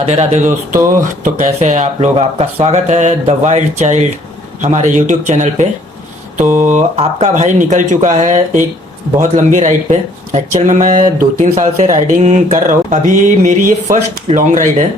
राधे राधे दोस्तों। तो कैसे हैं आप लोग। आपका स्वागत है द वाइल्ड चाइल्ड हमारे यूट्यूब चैनल पे। तो आपका भाई निकल चुका है एक बहुत लंबी राइड पे। एक्चुअल में मैं 2-3 साल से राइडिंग कर रहा हूँ। अभी मेरी ये फर्स्ट लॉन्ग राइड है।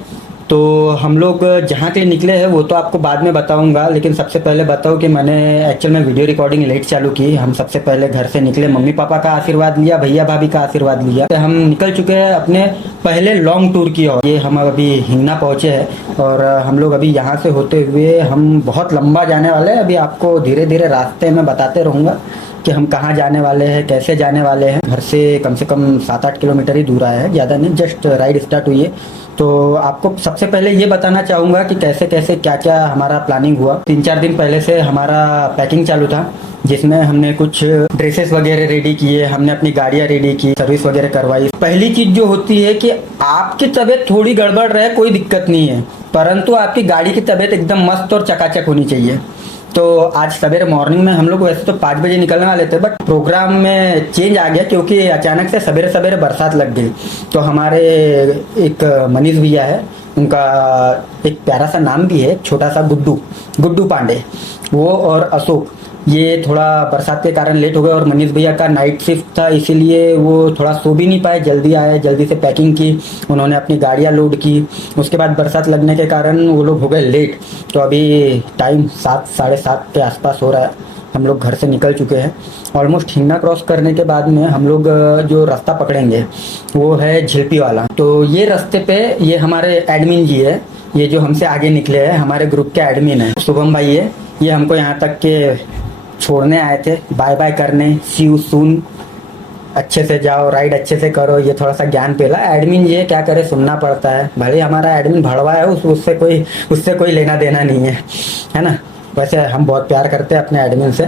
तो हम लोग जहाँ के निकले हैं वो तो आपको बाद में बताऊंगा, लेकिन सबसे पहले बताओ कि मैंने एक्चुअल में वीडियो रिकॉर्डिंग लेट चालू की। हम सबसे पहले घर से निकले, मम्मी पापा का आशीर्वाद लिया, भैया भाभी का आशीर्वाद लिया। तो हम निकल चुके हैं अपने पहले लॉन्ग टूर की ओर। ये हम अभी हिंगना पहुंचे हैं और हम लोग अभी यहाँ से होते हुए हम बहुत लंबा जाने वाले हैं। अभी आपको धीरे धीरे रास्ते में बताते रहूँगा कि हम कहाँ जाने वाले हैं, कैसे जाने वाले हैं। घर से कम 7-8 किलोमीटर ही दूर आया है, ज़्यादा नहीं, जस्ट राइड स्टार्ट हुई है। तो आपको सबसे पहले ये बताना चाहूँगा कि कैसे कैसे क्या क्या हमारा प्लानिंग हुआ। 3-4 दिन पहले से हमारा पैकिंग चालू था, जिसमें हमने कुछ ड्रेसेस वगैरह रेडी किए, हमने अपनी गाड़ियाँ रेडी की, सर्विस वगैरह करवाई। पहली चीज़ जो होती है कि आपकी तबीयत थोड़ी गड़बड़ रहे कोई दिक्कत नहीं है, परंतु आपकी गाड़ी की तबीयत एकदम मस्त और चकाचक होनी चाहिए। तो आज सवेरे मॉर्निंग में हम लोग वैसे तो 5 बजे निकलने वाले थे, बट प्रोग्राम में चेंज आ गया क्योंकि अचानक से सवेरे सवेरे बरसात लग गई। तो हमारे एक मनीष भैया है, उनका एक प्यारा सा नाम भी है, छोटा सा गुड्डू पांडे, वो और अशोक, ये थोड़ा बरसात के कारण लेट हो गए। और मनीष भैया का नाइट शिफ्ट था, इसीलिए वो थोड़ा सो भी नहीं पाए, जल्दी आए, जल्दी से पैकिंग की, उन्होंने अपनी गाड़ियाँ लोड की। उसके बाद बरसात लगने के कारण वो लोग हो गए लेट। तो अभी टाइम 7 साढ़े 7 के आसपास हो रहा है, हम लोग घर से निकल चुके हैं। ऑलमोस्ट हिंगना क्रॉस करने के बाद में हम लोग जो रास्ता पकड़ेंगे वो है झिल्पी वाला। तो ये रास्ते पे ये हमारे एडमिन जी है, ये जो हमसे आगे निकले हैं, हमारे ग्रुप के एडमिन है, शुभम भाई है। ये हमको यहाँ तक के छोड़ने आए थे, बाय बाय करने, सी यू सून, अच्छे से जाओ, राइड अच्छे से करो, ये थोड़ा सा ज्ञान पेला। एडमिन ये क्या करे, सुनना पड़ता है। भले हमारा एडमिन भड़वा है, उससे कोई लेना देना नहीं है ना। वैसे हम बहुत प्यार करते हैं अपने एडमिन से।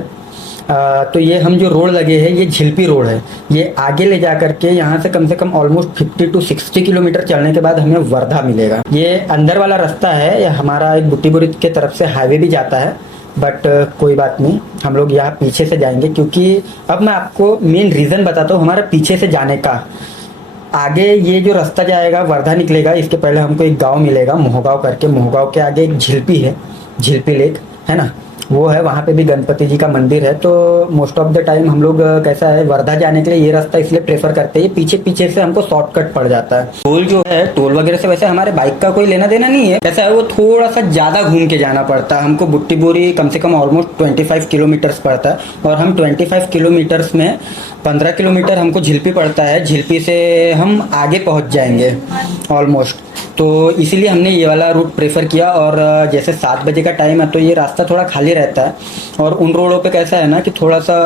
तो ये हम जो रोड लगे हैं ये झिल्पी रोड है। ये आगे ले जा करके यहाँ से कम ऑलमोस्ट 50-60 किलोमीटर चलने के बाद हमें वर्धा मिलेगा। ये अंदर वाला रास्ता है, ये हमारा एक बुट्टीबुरी के तरफ से हाईवे भी जाता है, बट कोई बात नहीं, हम लोग यहाँ पीछे से जाएंगे। क्योंकि अब मैं आपको मेन रीज़न बताता हूँ हमारे पीछे से जाने का। आगे ये जो रास्ता जाएगा वर्धा निकलेगा, इसके पहले हमको एक गांव मिलेगा मोहगांव करके। मोहगांव के आगे एक झिल्पी है, झिल्पी लेक है ना, वो है। वहाँ पे भी गणपति जी का मंदिर है। तो मोस्ट ऑफ द टाइम हम लोग कैसा है, वर्धा जाने के लिए ये रास्ता इसलिए प्रेफर करते हैं, पीछे पीछे से हमको शॉर्टकट पड़ जाता है। टोल जो है, टोल वगैरह से वैसे हमारे बाइक का कोई लेना देना नहीं है, कैसा है वो थोड़ा सा ज्यादा घूम के जाना पड़ता है हमको। बुट्टी बोरी कम से कम ऑलमोस्ट 25 किलोमीटर्स पड़ता है, और हम 25 किलोमीटर्स में 15 किलोमीटर हमको झिल्पी पड़ता है। झिल्पी से हम आगे पहुंच जाएंगे ऑलमोस्ट। तो इसीलिए हमने ये वाला रूट प्रेफर किया। और जैसे 7 बजे का टाइम है तो ये रास्ता थोड़ा खाली रहता है, और उन रोडों पे कैसा है ना कि थोड़ा सा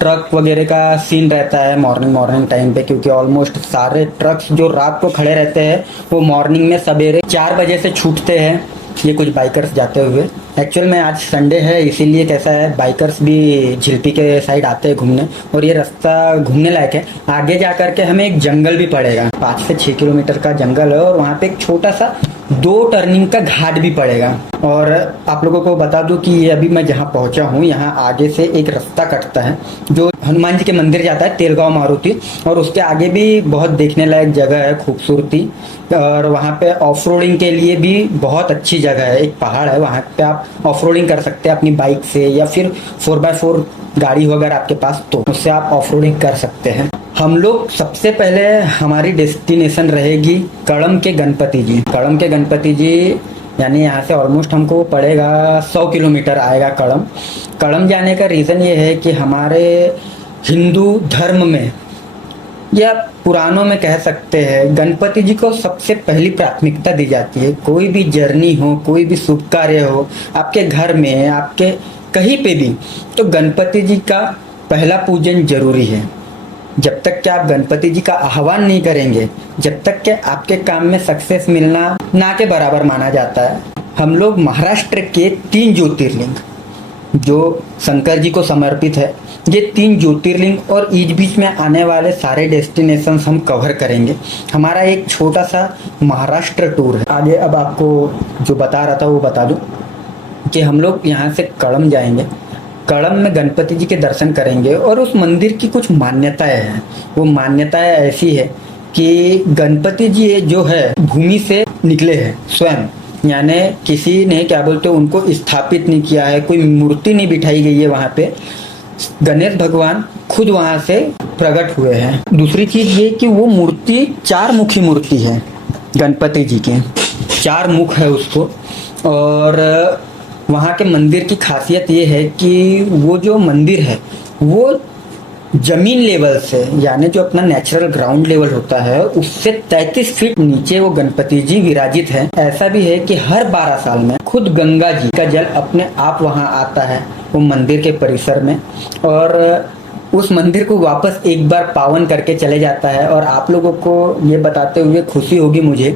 ट्रक वगैरह का सीन रहता है मॉर्निंग टाइम पे। क्योंकि ऑलमोस्ट सारे ट्रक्स जो रात को खड़े रहते हैं वो मॉर्निंग में सवेरे 4 बजे से छूटते हैं, ये कुछ बाइकर्स जाते हुए। एक्चुअल में आज संडे है, इसीलिए कैसा है बाइकर्स भी झिल्पी के साइड आते हैं घूमने। और ये रास्ता घूमने लायक है। आगे जा करके हमें एक जंगल भी पड़ेगा, 5 से 6 किलोमीटर का जंगल है, और वहाँ पे एक छोटा सा 2 टर्निंग का घाट भी पड़ेगा। और आप लोगों को बता दूं कि ये अभी मैं जहाँ पहुँचा हूँ, यहाँ आगे से एक रास्ता कटता है जो हनुमान जी के मंदिर जाता है, तेलगांव मारुति। और उसके आगे भी बहुत देखने लायक जगह है, खूबसूरती। और वहाँ पे ऑफ रोडिंग के लिए भी बहुत अच्छी जगह है, एक पहाड़ है, वहाँ पे आप ऑफ रोडिंग कर सकते हैं अपनी बाइक से, या फिर 4x4 गाड़ी हो अगर आपके पास तो उससे आप ऑफ रोडिंग कर सकते हैं। हम लोग सबसे पहले हमारी डेस्टिनेशन रहेगी कड़म के गणपति जी। कड़म के गणपति जी यानी यहाँ से ऑलमोस्ट हमको पड़ेगा 100 किलोमीटर आएगा कड़म। कड़म जाने का रीज़न ये है कि हमारे हिंदू धर्म में या पुराणों में कह सकते हैं, गणपति जी को सबसे पहली प्राथमिकता दी जाती है। कोई भी जर्नी हो, कोई भी शुभ कार्य हो, आपके घर में, आपके कहीं पे भी, तो गणपति जी का पहला पूजन जरूरी है। जब तक कि आप गणपति जी का आह्वान नहीं करेंगे, जब तक कि आपके काम में सक्सेस मिलना ना के बराबर माना जाता है। हम लोग महाराष्ट्र के 3 ज्योतिर्लिंग जो शंकर जी को समर्पित है, ये 3 ज्योतिर्लिंग और बीच बीच में आने वाले सारे डेस्टिनेशन हम कवर करेंगे। हमारा एक छोटा सा महाराष्ट्र टूर है। आगे अब आपको जो बता रहा था वो बता दूं कि हम लोग यहाँ से कड़म जाएंगे। कड़म में गणपति जी के दर्शन करेंगे, और उस मंदिर की कुछ मान्यताएं हैं। वो मान्यताएं ऐसी है कि गणपति जी जो है भूमि से निकले हैं स्वयं, यानी किसी ने क्या बोलते हैं उनको स्थापित नहीं किया है, कोई मूर्ति नहीं बिठाई गई है वहाँ पे। गणेश भगवान खुद वहाँ से प्रकट हुए हैं। दूसरी चीज ये कि वो मूर्ति 4 मुखी मूर्ति है, गणपति जी के 4 मुख है उसको। और वहाँ के मंदिर की खासियत ये है कि वो जो मंदिर है वो जमीन लेवल से, यानी जो अपना नेचुरल ग्राउंड लेवल होता है उससे 33 फीट नीचे वो गणपति जी विराजित है। ऐसा भी है कि हर 12 साल में खुद गंगा जी का जल अपने आप वहां आता है वो मंदिर के परिसर में, और उस मंदिर को वापस एक बार पावन करके चले जाता है। और आप लोगों को ये बताते हुए खुशी होगी मुझे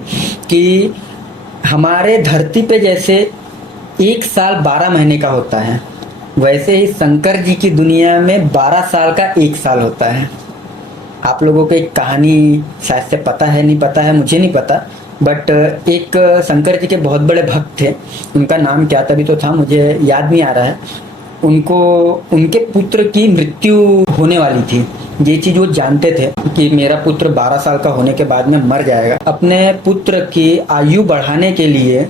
कि हमारे धरती पे जैसे 1 साल 12 महीने का होता है, वैसे ही शंकर जी की दुनिया में 12 साल का 1 साल होता है। आप लोगों को एक कहानी शायद से पता है, नहीं पता है मुझे नहीं पता, बट एक शंकर जी के बहुत बड़े भक्त थे, उनका नाम क्या तभी तो था मुझे याद नहीं आ रहा है। उनको उनके पुत्र की मृत्यु होने वाली थी, ये चीज वो जानते थे कि मेरा पुत्र 12 साल का होने के बाद में मर जाएगा। अपने पुत्र की आयु बढ़ाने के लिए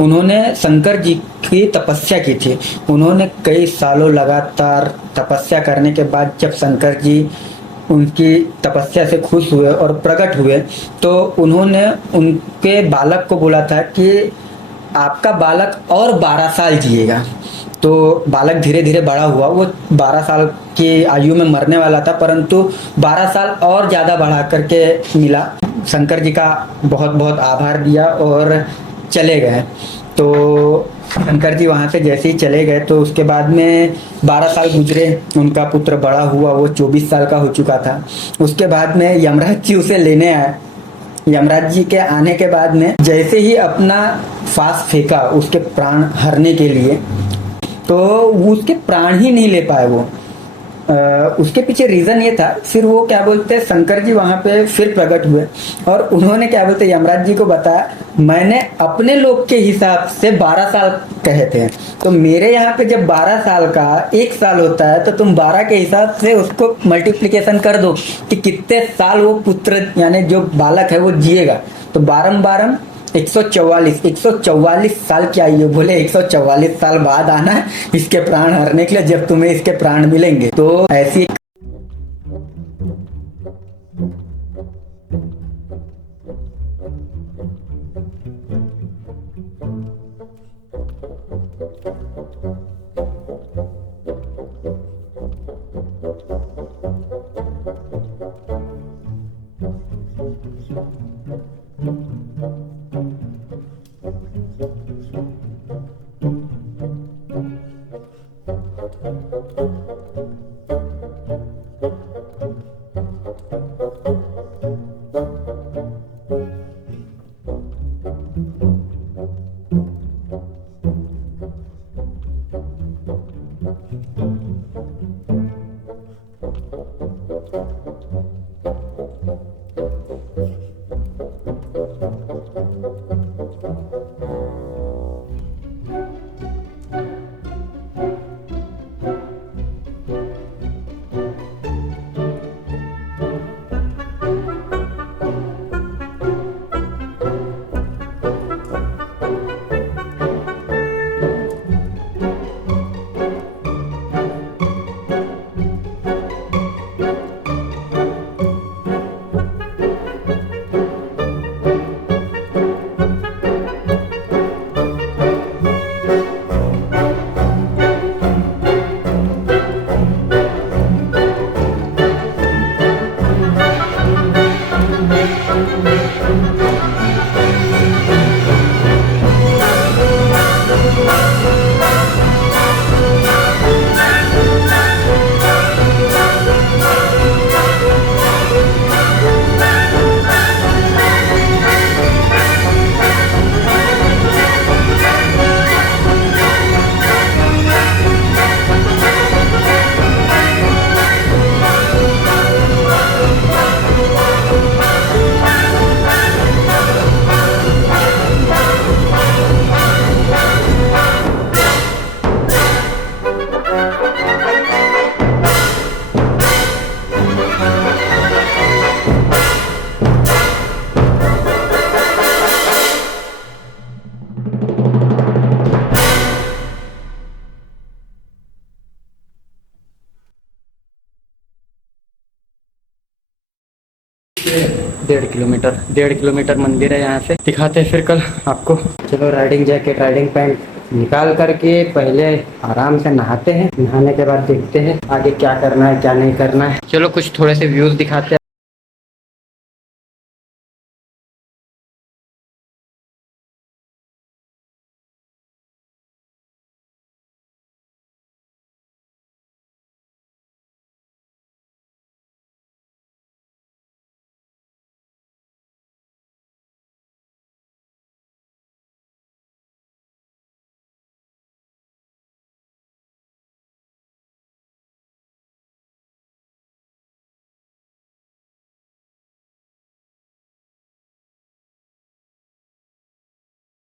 उन्होंने शंकर जी की तपस्या की थी। उन्होंने कई सालों लगातार तपस्या करने के बाद जब शंकर जी उनकी तपस्या से खुश हुए और प्रकट हुए, तो उन्होंने उनके बालक को बोला था कि आपका बालक और 12 साल जिएगा। तो बालक धीरे धीरे बड़ा हुआ, वो 12 साल की आयु में मरने वाला था, परंतु 12 साल और ज़्यादा बढ़ा करके मिला। शंकर जी का बहुत बहुत आभार दिया और चले गए। तो शंकर जी वहाँ से जैसे ही चले गए तो उसके बाद में 12 साल गुजरे, उनका पुत्र बड़ा हुआ, वो 24 साल का हो चुका था। उसके बाद में यमराज जी उसे लेने आए। यमराज जी के आने के बाद में जैसे ही अपना फांस फेंका उसके प्राण हरने के लिए, तो वो उसके प्राण ही नहीं ले पाए वो। उसके पीछे रीजन ये था, फिर वो क्या बोलते हैं शंकर जी वहां पे फिर प्रकट हुए और उन्होंने क्या बोलते हैं यमराज जी को बताया, मैंने अपने लोग के हिसाब से 12 साल कहे थे, तो मेरे यहाँ पे जब 12 साल का 1 साल होता है तो तुम 12 के हिसाब से उसको मल्टीप्लिकेशन कर दो कि कितने साल वो पुत्र यानी जो बालक है वो जिएगा। तो 12 12 144 साल की आयु, बोले 144 साल बाद आना है इसके प्राण हरने के लिए, जब तुम्हें इसके प्राण मिलेंगे। तो ऐसी 1.5 किलोमीटर मंदिर है यहाँ से। दिखाते हैं फिर कल आपको। चलो राइडिंग जैकेट राइडिंग पैंट निकाल करके पहले आराम से नहाते हैं। नहाने के बाद देखते हैं आगे क्या करना है क्या नहीं करना है। चलो कुछ थोड़े से व्यूज दिखाते हैं